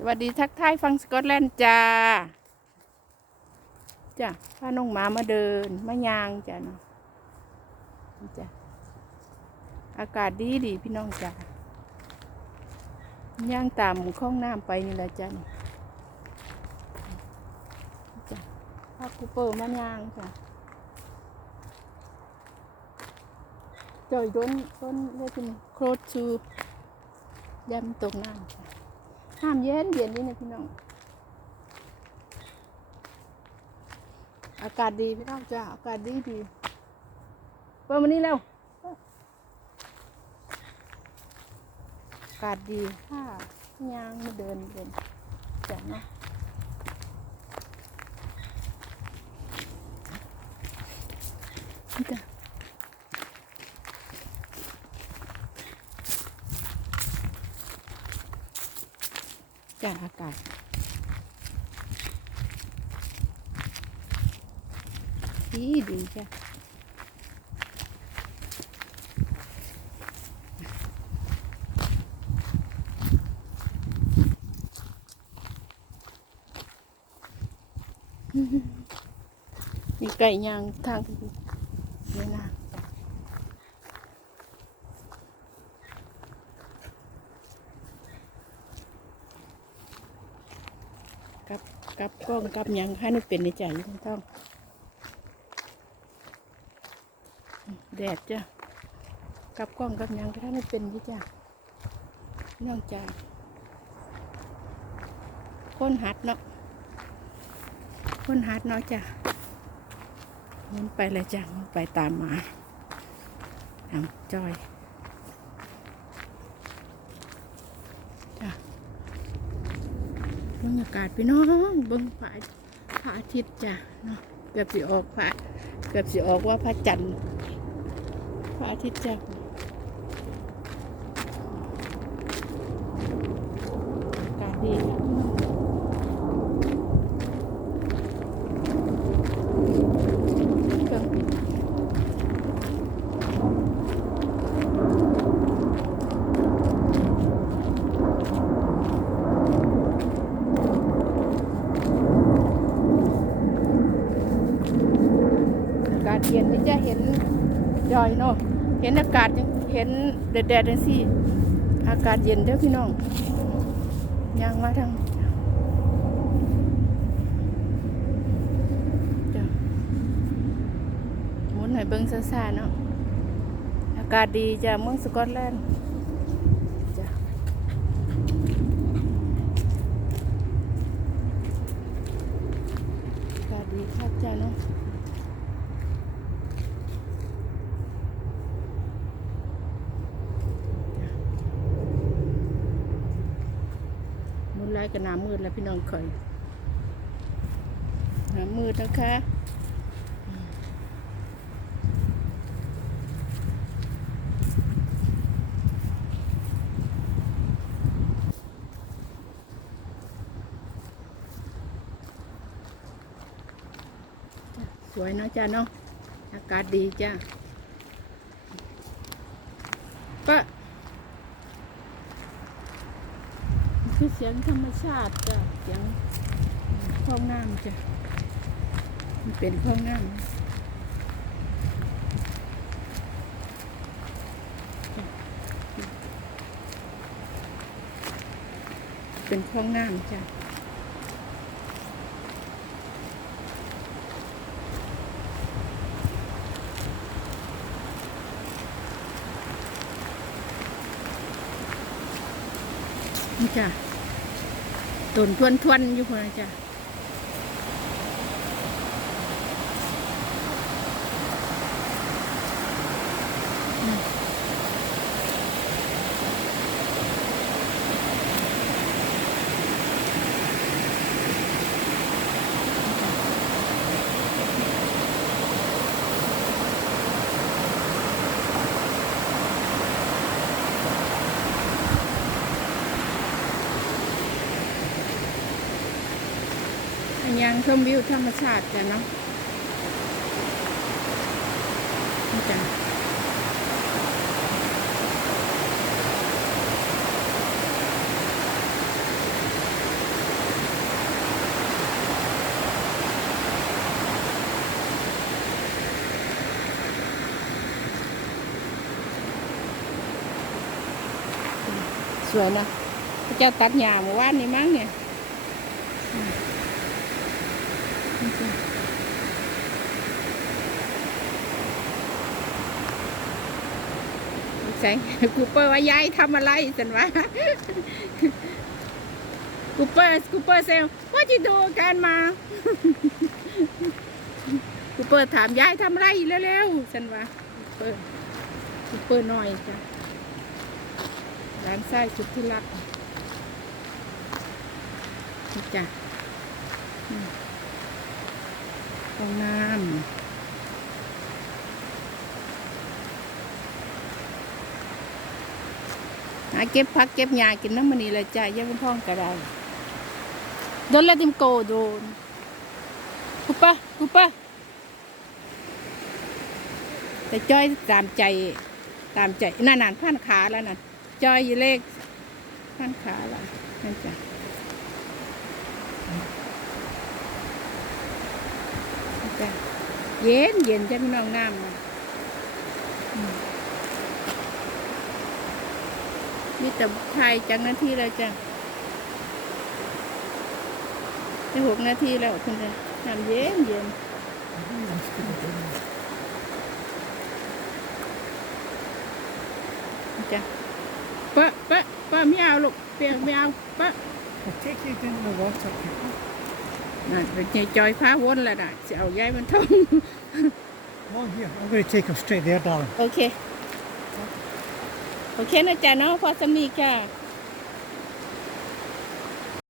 สวัสดีทักทายฟังสกอตแลนด์จ้าจ้ะพาน้องหมามาเดินมายางจ้ะเนาะจ้ะอากาศดีดีพี่น้องจ้ะย่างตามคลองน้ำไปนี่แหละจ้ะนี่จ้ะพาคูเปอร์มายางจ้ะจอยต้นต้นเรียกเป็นโครดชูยำตกน้ำจ้ะ น้ำเย็นเย็นนี่นะพี่น้อง อากาศดีพี่น้องจ้ะอากาศดีดีเปิดมานี่เร็วอากาศดีถ้ายางมาเดินเดินจ้ะเนาะจ้ะ จ้ะอากาศ ดีดีจ้ะมีไก่ย่างทางนี่นะ กับกับกล้องกับยังให้นึกเป็นในใจอยู่ต้องแดดจ้ะกับกล้องกับยังก็ถ้าไม่เป็นยี่จ้ะน้องจ้าคนหัดเนาะคนหัดเนาะจ้ะมันไปเลยจ้ะมันไปตามหมาทำจอยจ้ะ บรรยากาศพี่น้องเบิ้งพระพระอาทิตย์จ้ะเนาะเกือบสิออกพระเกือบสิออกว่าพระจันทร์พระอาทิตย์จ้ะอากาศดีเครื่องบินอากาศเย็นนี่จะเห็นดอยเนาะเห็นอากาศยังเห็นแดดแดดจังซี่อากาศเย็นเด้อพี่น้องยางมาทางจ้ะหนให้เบิ่งซ่าๆเนาะอากาศดีจ้ะเมืองสกอตแลนด์อากาศดีครับจ้ะเนาะ มืดไล่ กับน้ำมืดแล้วพี่น้องเคยน้ำมืดนะคะสวยนะจ้าเนาะอากาศดีจ้าก็ คือเสียงธรรมชาติจ้ะเสียงคลองน้ำจ้ะมันเป็นคลองน้ำจ้ะเป็นคลองน้ำจ้ะนี่จ้ะ ตุนทวนทวนๆอยู่คนนะจ้ะ ยังชมวิวธรรมชาติจ้ะเนาะจ้ะสวยนะพระเจ้าตัดหญ้าเมื่อวานนี้มั้งเนี่ย อืมนี่จ้ะแสงกูเปอร์ว่ายายทำอะไรสันวะกูเปอร์กูเปอร์เซลว่าจะดูการมากูเปิดถามยายทำอะไรเร็วๆสันวะกูเปิดกูเปิดหน่อยจ้ะร้านไส้สุดที่รักจ้ะ ห้องน้ำหาเก็บพักเก็บยากินน้ำมันนี่เลยจ้ะยังเป็นพ่องกระไดโดนละติมโกโดนกูปะกูปะแต่จ้อยตามใจ ตามใจนั่นนั่นพันขาแล้วนั่นจ้อยเลขพันขาแล้วนั่นจ้ะนั่นจ้ะ เย็นเย็นจ้ะพี่น้องน้ำนะนี่แต่ไทยจังนาทีแล้วจ้ะจะหกนาทีแล้วคุณจ้ะน้ำเย็นเย็นจ้ะป้าป้าป้าไม่เอาลูกเปียกไม่เอาป้า I'll take you in the water. น่ะเป็นใจจอยพาวนแล้วน่ะจะเอาย้ายมันท่อง Oh, here. I'm going to take him straight there, darling. โอเคโอเคนะจ๊ะเนาะพอสมีค่ะ Bye